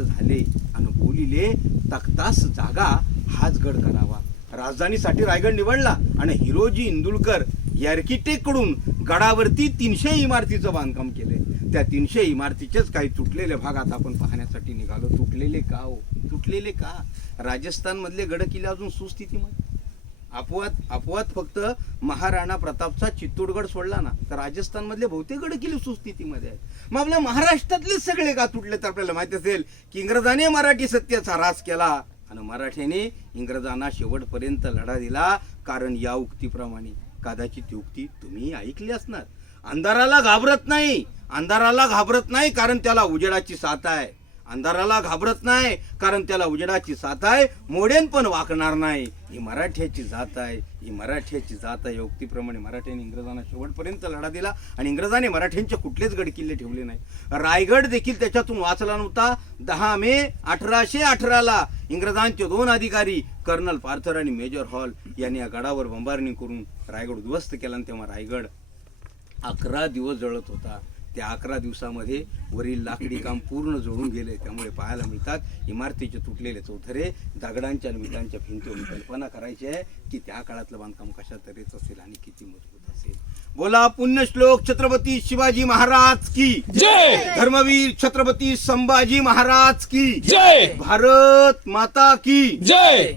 संमत झाले आणि बोलिले तख्तास जागा हाच गड करावा. राजधानीसाठी रायगड निवडला आणि हिरोजी इंदुलकर या आर्किटेक्ट कडून गडावरती 300 इमारतीचं बांधकाम केले. त्या 300 इमारतीचेच काही तुटलेले भाग आता आपण पाहण्यासाठी निघालो. तुटलेले का हो? तुटलेले का? राजस्थान मधले गड किल्ले अजून सुस्थितीमध्ये. अपवाद फक्त महाराणा प्रतापचा चित्तोडगड सोडला ना तर राजस्थान मधले बहुतेक गड किल्ले सुस्थितीमध्ये आहेत. मग आपल्या महाराष्ट्रातले सगळे का तुटले? तर आपल्याला माहिती असेल की इंग्रजांनी मराठी सत्तेचा ऱ्हास केला आणि मराठ्याने इंग्रजांना शेवटपर्यंत लढा दिला. कारण या उक्तीप्रमाणे, कदाचित ती उक्ती तुम्ही ऐकली असणार, अंधाराला घाबरत नाही. अंधाराला घाबरत नाही कारण त्याला उजेडाची साथ आहे. अंधाराला घाबरत नाही कारण त्याला उजेडाची साथ आहे. मोडेन पण वाकणार नाही. ही मराठ्याची जात आहे, ही मराठ्याची जात आहे. या उक्तीप्रमाणे मराठ्यांनी इंग्रजांना शेवटपर्यंत लढा दिला आणि इंग्रजांनी मराठ्यांचे कुठलेच गड किल्ले ठेवले नाही. रायगड देखील त्याच्यातून वाचला नव्हता. 10 मे 1818 इंग्रजांचे 2 अधिकारी कर्नल पार्थर आणि मेजर हॉल यांनी या गडावर बंबारणी करून रायगड उद्ध्वस्त केला. आणि तेव्हा रायगड 11 दिवस जळत होता. त्या 11 दिवसामध्ये वरील लाकडी काम पूर्ण जळून गेले. त्यामुळे पाहायला मिळतात इमारतीचे तुटलेले चौथरे, दगडांच्या आणि विटांच्या भिंतीवर. कल्पना करायची आहे की त्या काळातलं बांधकाम कशा तऱ्हेचं असेल आणि किती मजबूत असेल. बोला पुण्यश्लोक छत्रपती शिवाजी महाराज की जय. धर्मवीर छत्रपती संभाजी महाराज की जय. भारत माता की जय.